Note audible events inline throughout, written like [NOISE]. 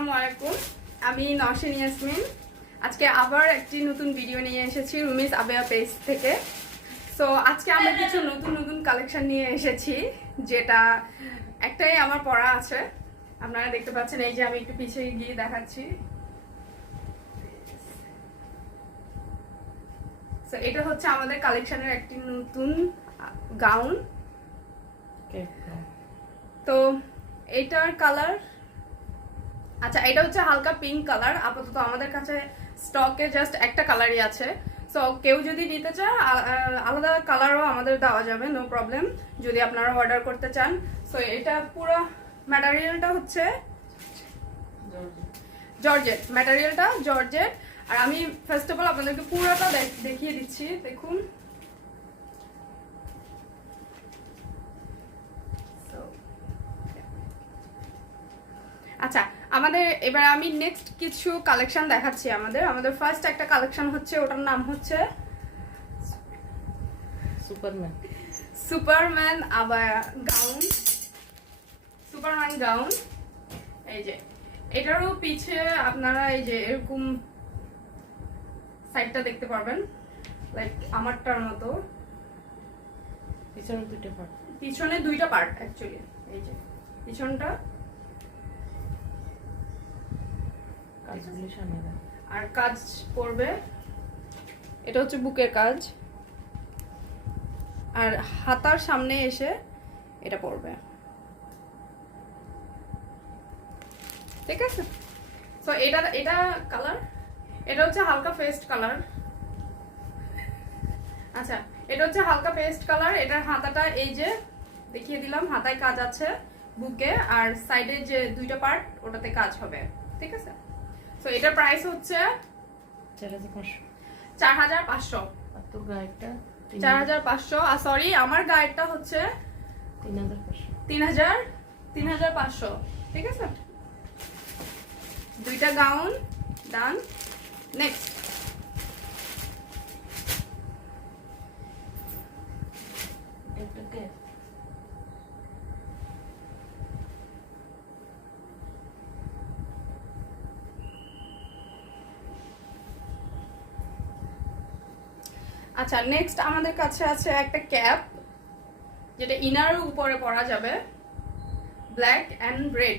আসসালামু আলাইকুম। আমি নওশিন ইয়াসমিন। আজকে আবার একটি নতুন ভিডিও নিয়ে এসেছি রুমিস আবেয়া পেজ থেকে। সো আজকে আমরা কিছু নতুন নতুন কালেকশন নিয়ে এসেছি যেটা একটাই আমার পড়া আছে। আপনারা দেখতে পাচ্ছেন এই যে আমি একটু পিছিয়ে গিয়ে দেখাচ্ছি। So, এটা হচ্ছে আমাদের কালেকশনের একটি নতুন গাউন তো এইটার কালার আচ্ছা এটা হচ্ছে হালকা পিঙ্ক কালার আপাতত আমাদের কাছে স্টকে জাস্ট একটা কালারই আছে। সো কেউ যদি নিতে চায় আলাদা কালারও আমাদের দেওয়া যাবে নো প্রবলেম যদি আপনারা অর্ডার করতে চান। সো এটা পুরো ম্যাটেরিয়ালটা হচ্ছে জর্জেট ম্যাটেরিয়ালটা জর্জেট আর আমি ফার্স্ট অফ অল আপনাদেরকে পুরোটা দেখ- দেখিয়ে দিচ্ছি, দেখুন। আচ্ছা আমাদের এবার আমি নেক্সট কিছু কালেকশন দেখাচ্ছি আমাদের। আমাদের ফার্স্ট একটা কালেকশন হচ্ছে ওটার নাম হচ্ছে সুপারম্যান। সুপারম্যান আবার গাউন। Superman gown. এই যে এটারও পিছে আপনারা এই যে এরকম সাইডটা দেখতে পারবেন লাইক আমারটার মতো। পিছনে দুটো পার্ট পিছনে দুইটা পার্ট অ্যাকচুয়ালি এই যে পিছনটা কাজগুলি সামনে আর কাজ পড়বে এটা হচ্ছে বুকের কাজ। আর হাতার সামনে এসে এটা পড়বে। ঠিক আছে? সো এটা এটা কালার এটা হচ্ছে হালকা পেস্ট কালার আচ্ছা এটা হচ্ছে হালকা পেস্ট কালার এটার হাতাটা এই যে দেখিয়ে দিলাম হাতায় কাজ আছে বুকে আর সাইডে যে দুইটা পার্ট ওটাতে কাজ হবে। ঠিক আছে? সো এটা প্রাইস হচ্ছে চার হাজার পাঁচশো। চার হাজার পাঁচশো। আর সরি আমার গায়েরটা হচ্ছে তিন হাজার তিন হাজার পাঁচশো। ঠিক আছে? দুইটা গাউন ডান নেক্সট একটা গ্যাপ আচ্ছা নেক্সট আমাদের কাছে আছে একটা ক্যাপ যেটা ইনার উপরে পরা যাবে ব্ল্যাক অ্যান্ড রেড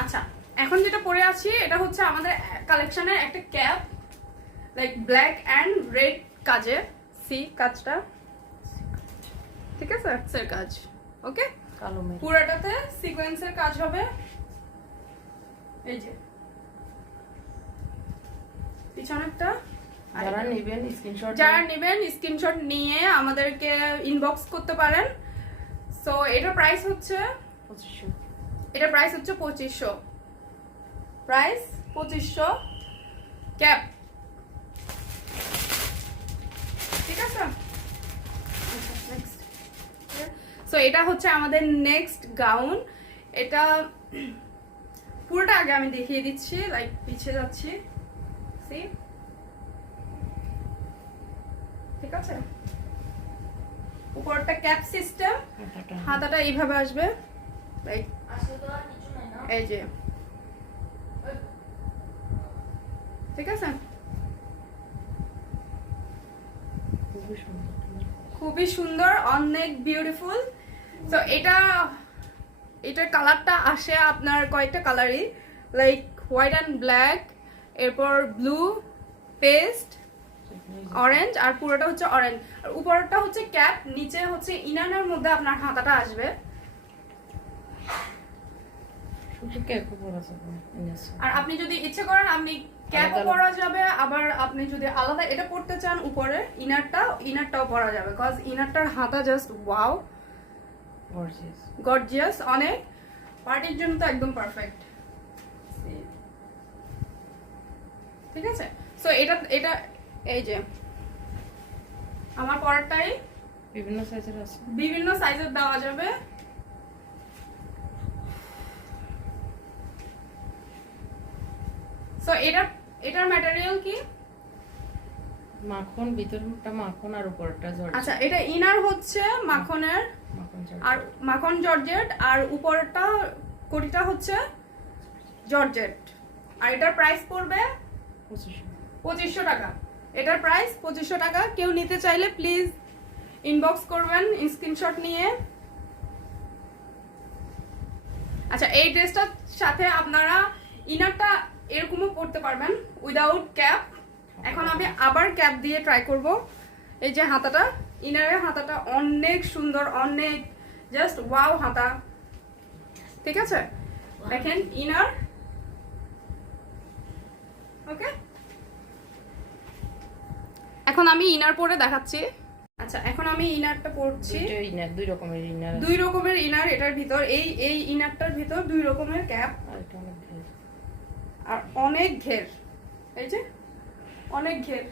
আচ্ছা এখন যেটা পরে আছি এটা হচ্ছে আমাদের কালেকশনের একটা cap like black and red কাজে। সি কাজটা? ঠিক আছে? কাজ। ওকে পুরোটাতে সিকোয়েন্সের কাজ হবে। এই যে। পিছনেরটা। যারা এটা- নেবেন স্ক্রিনশট যারা নেবেন স্ক্রিনশট নিয়ে আমাদেরকে ইনবক্স করতে পারেন। সো এটার প্রাইস হচ্ছে পঁচিশশো। এটার প্রাইস হচ্ছে পঁচিশশো। প্রাইস পঁচিশশো ক্যাপ ঠিক আছে? সো এটা হচ্ছে আমাদের নেক্সট গাউন এটা [CLEARS THROAT] পুরোটা আগে আমি দেখিয়ে দিচ্ছি লাইক পিছিয়ে যাচ্ছি। See? ঠিক আছে? উপরটা ক্যাপ সিস্টেম হাতাটা। হাতাটা এইভাবে আসবে। এই যে। ঠিক আছে? খুবই সুন্দর অনেক বিউটিফুল তো এটা এটার কালারটা আসে আপনার কয়েকটা কালারই লাইক হোয়াইট অ্যান্ড ব্ল্যাক এরপর ব্লু পেস্ট অরেঞ্জ আর পুরোটা হচ্ছে অরেঞ্জ আর উপরটা হচ্ছে ক্যাপ নিচে হচ্ছে ইনানের মধ্যে আপনার হাতাটা আসবে। আর আপনি যদি ইচ্ছে করেন আপনি ক্যাপও পরা যাবে আবার আপনি যদি আলাদা এটা পড়তে চান উপরে ইনারটা ইনারটাও পরা যাবে। কজ ইনারটার হাতা জাস্ট ওয়াও গর্জিয়াস অনেক। পার্টির জন্য তো একদম পারফেক্ট ঠিক আছে? সো এটা এটা এই যে আমার পরেরটাই বিভিন্ন সাইজের আছে। বিভিন্ন সাইজের দেওয়া যাবে। সো এটা এটার ম্যাটেরিয়াল কি? মাখন ভিতরটা মাখন আর উপরটা জর্জেট। আচ্ছা এটা ইনার হচ্ছে মাখনের আর মাখন জর্জেট আর উপরটা কোটিটা হচ্ছে জর্জেট। আর এটার প্রাইস পড়বে পঁচিশশো। পঁচিশশো টাকা। এটার প্রাইস পঁচিশশো টাকা। কেউ নিতে চাইলে প্লিজ ইনবক্স করবেন স্ক্রিনশট নিয়ে। আচ্ছা এই ড্রেসটার সাথে আপনারা ইনারটা এরকমও পরতে পারবেন উইদাউট ক্যাপ এখন আমি আবার ক্যাপ দিয়ে ট্রাই করব। এই যে হাতাটা ইনারের হাতাটা অনেক সুন্দর, অনেক জাস্ট ওয়াও হাতা। ঠিক আছে? দেখেন ইনার ওকে এখন আমি ইনার পরে দেখাচ্ছি। আচ্ছা এখন আমি ইনারটা পরছি। ইনার দুই রকমের ইনার দুই রকমের ইনার এটার ভিতর এই এই ইনারটার ভিতর দুই রকমের ক্যাপ আর অনেক ঘের। আর অনেক ঘের। এই যে অনেক ঘের।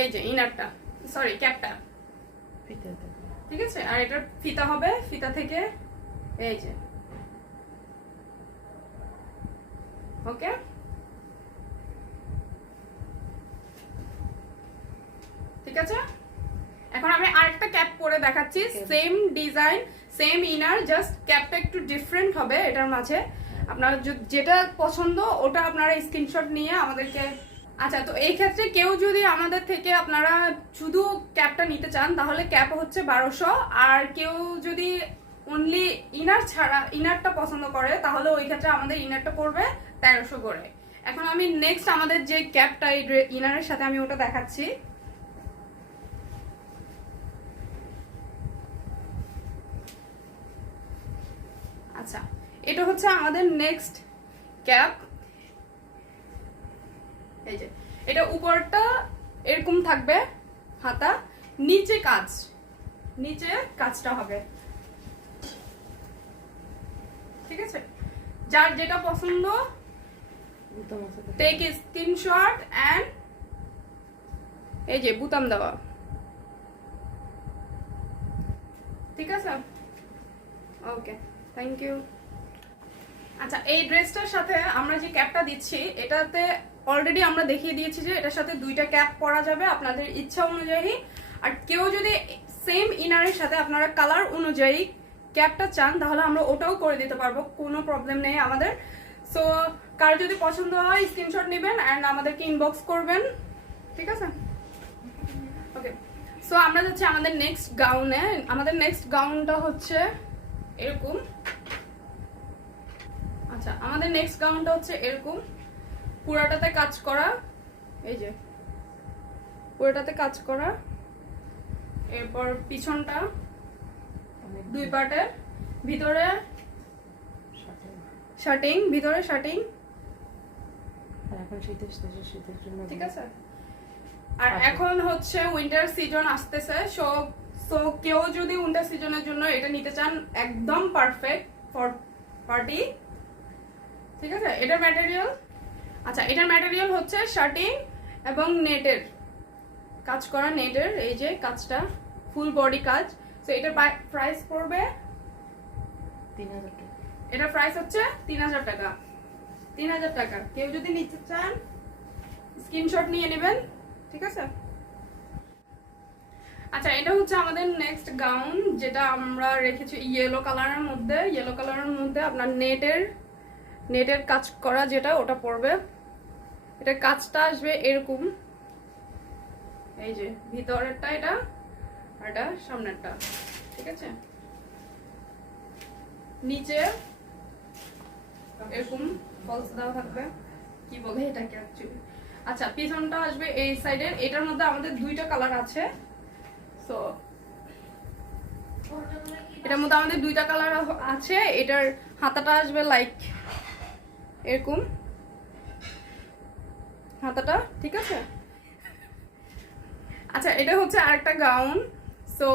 এই যে ইনারটা সরি ক্যাপটা ঠিক আছে? আর এটার ফিতা হবে ফিতা থেকে এই যে। ওকে ঠিক আছে? এখন আমি আরেকটা ক্যাপ পরে দেখাচ্ছি। Same design same inner just ক্যাপটা একটু ডিফারেন্ট হবে এটার মাঝে। আপনার যেটা পছন্দ ওটা আপনারা স্ক্রিনশট নিয়ে আমাদেরকে আচ্ছা তো এই ক্ষেত্রে কেউ যদি আমাদের থেকে আপনারা শুধু ক্যাপটা নিতে চান তাহলে ক্যাপ হচ্ছে বারোশো। আর কেউ যদি অনলি ইনার ছাড়া ইনারটা পছন্দ করে তাহলে ওই ক্ষেত্রে আমাদের ইনারটা পড়বে তেরোশো করে। এখন আমি নেক্সট আমাদের যে ক্যাপটা এই ইনারের সাথে আমি ওটা দেখাচ্ছি। আচ্ছা এটা হচ্ছে আমাদের নেক্সট ক্যাপ এই যে এটা উপরটা এরকম থাকবে হাতা নিচে কাজ নিচে কাজটা হবে। ঠিক আছে? যার যেটা পছন্দ টেক স্ক্রিনশট অ্যান্ড এই যে বুতাম দেওয়া। ঠিক আছে? ওকে থ্যাংক ইউ আচ্ছা এই ড্রেসটার সাথে আমরা যে ক্যাপটা দিচ্ছি, এটাতে অলরেডি আমরা দেখিয়ে দিয়েছি যে এটার সাথে দুইটা ক্যাপ পরা যাবে আপনাদের ইচ্ছা অনুযায়ী। আর কেউ যদি সেম ইনারের সাথে আপনারা কালার অনুযায়ী ক্যাপটা চান, তাহলে আমরা ওটাও করে দিতে পারব, কোনো প্রবলেম নেই আমাদের। সো কার যদি পছন্দ হয় স্ক্রিনশট নেবেন অ্যান্ড আমাদেরকে ইনবক্স করবেন। ঠিক আছে? ওকে সো আমরা যাচ্ছি আমাদের নেক্সট গাউনে আমাদের নেক্সট গাউনটা হচ্ছে এরকম। আচ্ছা আমাদের নেক্সট গাউনটা হচ্ছে এরকম। পুরাটাতে কাজ করা এই যে পুরোটাতে কাজ করা। এরপর পিছনটা দুই পার্টের ভিতরে শার্টিং ভিতরে শার্টিং এখন শীতের শীতের জন্য ঠিক আছে? আর। এখন হচ্ছে উইন্টার সিজন আসতেছে সো সো কেউ যদি উইন্টার সিজনের জন্য এটা নিতে চান একদম পারফেক্ট ফর পার্টি ঠিক আছে? এটার ম্যাটেরিয়াল আচ্ছা এটার ম্যাটেরিয়াল হচ্ছে শার্টিং এবং নেটের। কাজ করা নেটের এই যে কাজটা ফুল বডি কাজ। সো এটার প্রাইস পড়বে? তিন হাজার টাকা। এটার প্রাইস হচ্ছে তিন হাজার টাকা। তিন হাজার টাকা। কেউ যদি নিতে চান স্ক্রিনশট নিয়ে নেবেন। ঠিক আছে? আচ্ছা এটা হচ্ছে আমাদের নেক্সট গাউন যেটা আমরা রেখেছি ইয়েলো কালারের মধ্যে। ইয়েলো কালারের মধ্যে আপনার নেটের নেটের কাজ করা যেটা, ওটা পড়বে এটার কাজটা আসবে এরকম। এই যে, ভিতরেরটা এটা, আর এটা সামনেরটা, ঠিক আছে? নিচে এরকম ফলস দেওয়া থাকবে। কি বলে এটাকে অ্যাকচুয়ালি আচ্ছা পিছনটা আসবে এই সাইডের এটার মধ্যে আমাদের দুইটা কালার আছে। সো এটার মধ্যে আমাদের দুইটা কালার আছে। এটার হাতাটা আসবে লাইক এরকম। হাতাটা, ঠিক আছে? আচ্ছা এটা হচ্ছে আরেকটা গাউন সো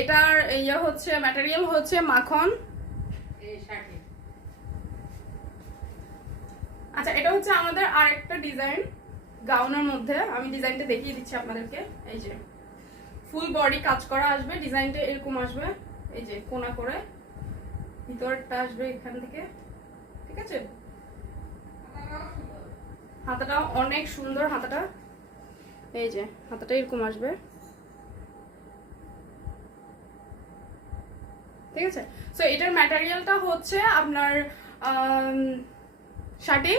এটার ইয়ে হচ্ছে ম্যাটেরিয়াল হচ্ছে মাখন। আচ্ছা এটা হচ্ছে আমাদের আরেকটা ডিজাইন গাউনের মধ্যে। আমি ডিজাইনটা দেখিয়ে দিচ্ছি আপনাদেরকে। এই যে। ফুল বডি কাজ করা আসবে, ডিজাইনটা এরকম আসবে, এই যে কোনা করে, ভিতরটা আসবে এখান থেকে, ঠিক আছে? হাতাটা অনেক সুন্দর, হাতাটা, এই যে হাতাটা এরকম আসবে। ঠিক আছে? সো এটার ম্যাটেরিয়ালটা হচ্ছে আপনার শার্টিং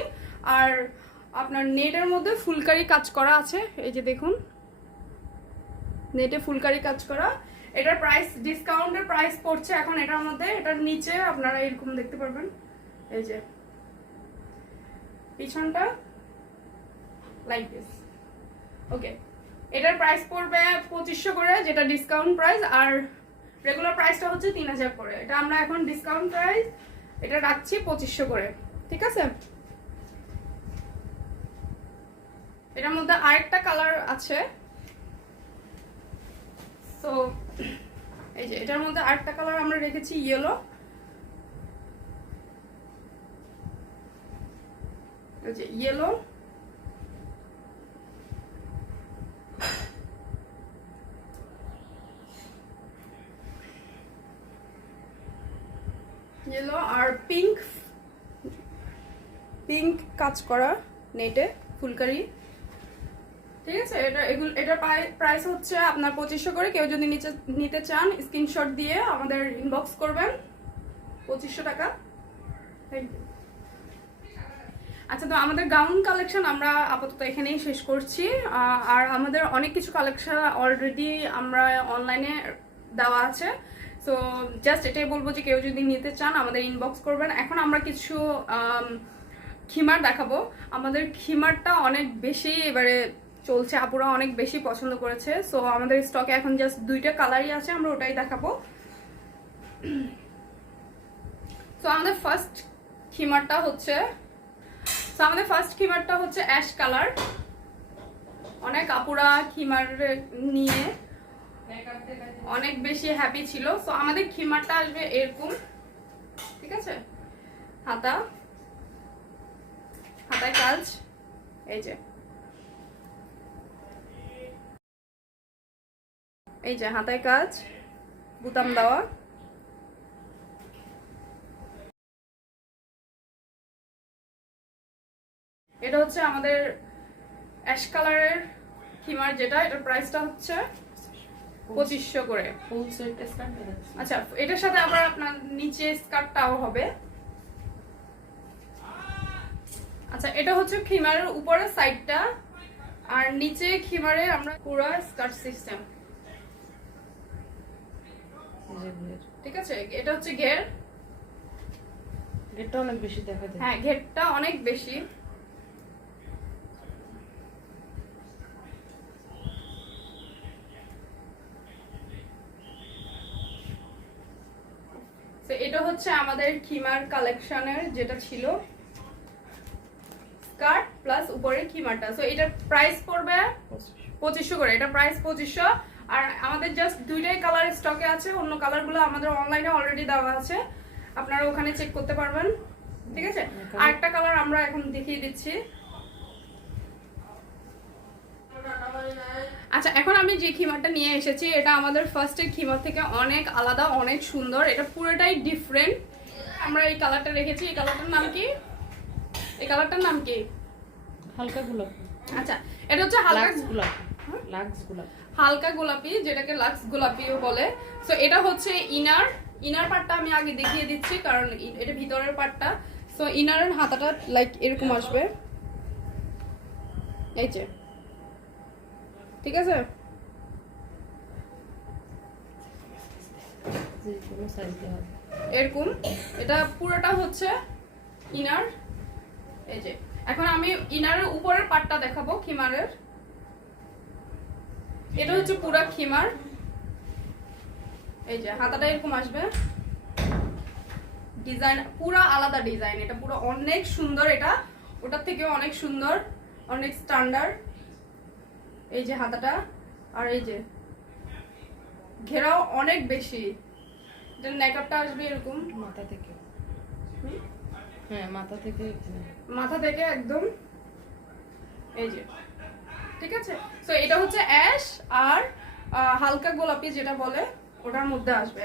আর আপনার নেটের মধ্যে ফুলকারি কাজ করা আছে, এই যে দেখুন। নেটে ফুলকারি কাজ করা। এটার প্রাইস ডিসকাউন্টের প্রাইস পড়ছে এখন এটার মধ্যে। এটার নিচে আপনারা এরকম দেখতে পারবেন। এই যে। পিছনটা লাইক দিস ওকে এটার প্রাইস পড়বে পঁচিশশো করে, যেটা ডিসকাউন্ট প্রাইস আর রেগুলার প্রাইসটা হচ্ছে তিন হাজার করে। এটা আমরা এখন ডিসকাউন্ট প্রাইস এটা রাখছি পঁচিশশো করে। ঠিক আছে? এটার মধ্যে আরেকটা কালার আছে। সো এই যে, এটার মধ্যে আরেকটা কালার আমরা রেখেছি ইয়েলো যে ইয়েলো ইয়েলো আর পিঙ্ক পিঙ্ক কাজ করা নেটে ফুলকারি। ঠিক আছে? এটা এগুলো, এটার প্রাইস হচ্ছে আপনার পঁচিশশো করে। কেউ যদি নিচে, নিতে চান স্ক্রিনশট দিয়ে আমাদের ইনবক্স করবেন। পঁচিশশো টাকা। থ্যাংক ইউ আচ্ছা তো আমাদের গাউন কালেকশন আমরা আপাতত এখানেই শেষ করছি। আর আমাদের অনেক কিছু কালেকশন অলরেডি আমরা অনলাইনে দেওয়া আছে। সো জাস্ট এটাই বলব যে কেউ যদি নিতে চান, আমাদের ইনবক্স করবেন। এখন আমরা কিছু খিমার দেখাবো। আমাদের খিমারটা অনেক বেশি এবারে চলছে আপুরা অনেক বেশি পছন্দ করেছে। সো আমাদের স্টকে এখন জাস্ট দুইটা কালারই আছে, আমরা ওটাই দেখাবো। সো আমাদের ফার্স্ট খিমারটা হচ্ছে সো আমাদের ফার্স্ট খিমারটা হচ্ছে অ্যাশ কালার অনেক আপুরা খিমার নিয়ে অনেক বেশি হ্যাপি ছিল। সো আমাদের খিমারটা আসবে এরকম, ঠিক আছে? হাতা, হাতায় কাজ, এই যে। এই যে হাতায় কাজ, বুতাম দেওয়া। এটা হচ্ছে আমাদের অ্যাশ কালারের খিমার যেটা, এটার প্রাইসটা হচ্ছে পঁচিশশো করে। আচ্ছা এটার সাথে আবার আপনার নিচে স্কার্টটাও হবে। আচ্ছা এটা হচ্ছে খিমারের উপরে সাইডটা আর নিচে খিমারে আমরা পুরো স্কার্ট সিস্টেম এই যে ঘের ঠিক আছে? এটা হচ্ছে ঘের। ঘেরটা অনেক বেশি দেখা যায়। হ্যাঁ ঘেরটা অনেক বেশি। এটা হচ্ছে আমাদের খিমার কালেকশনের যেটা ছিল। স্কার্ট প্লাস উপরের খিমারটা। সো এটার প্রাইস পড়বে পঁচিশশো। করে। এটা প্রাইস পঁচিশশো। আর আমাদের জাস্ট দুইটাই কালার স্টকে আছে অন্য কালারগুলো আমাদের অনলাইনে অলরেডি দেওয়া আছে। আপনারা ওখানে চেক করতে পারবেন ঠিক আছে? আর একটা কালার আমরা এখন দেখিয়ে দিচ্ছি। আচ্ছা এখন আমি যে খিমারটা নিয়ে এসেছি এটা আমাদের ফার্স্টের খিমার থেকে অনেক আলাদা অনেক সুন্দর। এটা পুরোটাই ডিফারেন্ট আমরা এই কালারটা রেখেছি। এই কালারটার নাম কি? এই কালারটার নাম কি? হালকা গুলো আচ্ছা এটা হচ্ছে হালকা গোলাপি। হালকা গোলাপি, যেটাকে লাক্স গোলাপিও বলে। সো এটা হচ্ছে ইনার। ইনার পার্টটা আমি আগে দেখিয়ে দিচ্ছি, কারণ এটা ভিতরের পার্টটা সো ইনারের হাতাটা লাইক এরকম আসবে। এই যে। ঠিক আছে? এরকম। এটা পুরোটা হচ্ছে ইনার। এই যে। এখন আমি ইনারের উপরের পার্টটা দেখাবো, খিমারের। এটা হচ্ছে পুরা খিমার। এই যে হাতাটা এরকম আসবে। ডিজাইন পুরো আলাদা ডিজাইন এটা পুরো অনেক সুন্দর এটা। ওটার থেকে অনেক সুন্দর অনেক স্ট্যান্ডার্ড এই যে হাতাটা আর এই যে ঘেরাও অনেক বেশি। এটার নেকআপটা আসবে এরকম। মাথা থেকে? হ্যাঁ মাথা থেকে। মাথা থেকে একদম। এই যে ঠিক আছে? তো এটা হচ্ছে অ্যাশ আর হালকা গোলাপি যেটা বলে ওটার মধ্যে আসবে।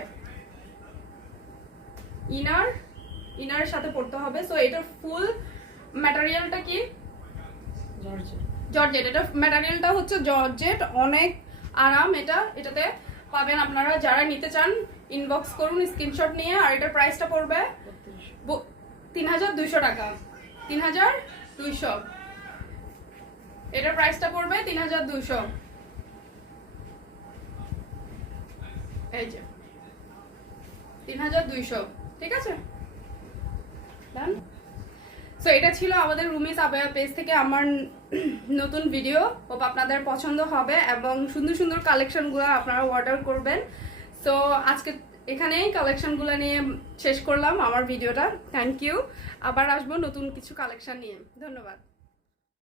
ইনার ইনারের সাথে পড়তে হবে। সো এটার ফুল ম্যাটেরিয়ালটা কি? জর্জেট জর্জেট এটা ম্যাটেরিয়ালটা হচ্ছে জর্জেট অনেক আরাম। এটা এটাতে পাবেন আপনারা। যারা নিতে চান ইনবক্স করুন স্ক্রিনশট নিয়ে। আর এটার প্রাইসটা পড়বে তিন হাজার দুইশো টাকা। তিন হাজার দুইশো। এটার প্রাইসটা পড়বে তিন হাজার দুইশো। এই যে। তিন হাজার দুইশো, ঠিক আছে? ডান সো এটা ছিল আমাদের রুমিস আবায়া পেজ থেকে আমার নতুন ভিডিও হোপ আপনাদের পছন্দ হবে এবং সুন্দর সুন্দর কালেকশনগুলো আপনারা অর্ডার করবেন। সো আজকে এখানেই কালেকশনগুলো নিয়ে শেষ করলাম আমার ভিডিওটা থ্যাংক ইউ আবার আসব নতুন কিছু কালেকশন নিয়ে। ধন্যবাদ।